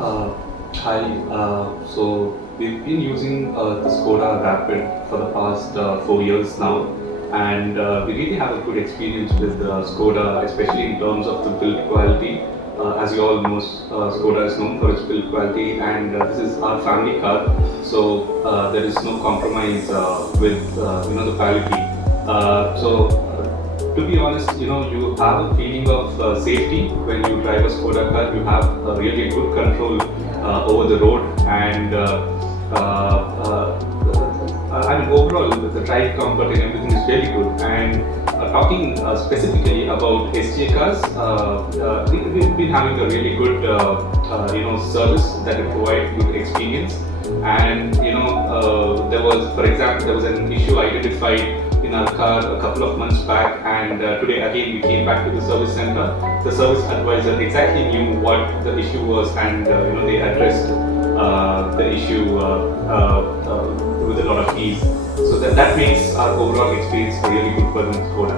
Uh, Hi. So we've been using the Skoda Rapid for the past 4 years now, and we really have a good experience with Skoda, especially in terms of the build quality. As you all know, Skoda is known for its build quality, and this is our family car, so there is no compromise with the quality. To be honest, you have a feeling of safety when you drive a Skoda car. You have a really good control over the road, and overall the drive comfort and everything is really good. And talking specifically about SGA cars, we've been having a really good service that it provides good experience. And there was, for example, there was an issue identified in our car a couple of months back, and today again we came back to the service center. The service advisor exactly knew what the issue was, and they addressed the issue with a lot of ease. So that makes our overall experience really good for Skoda.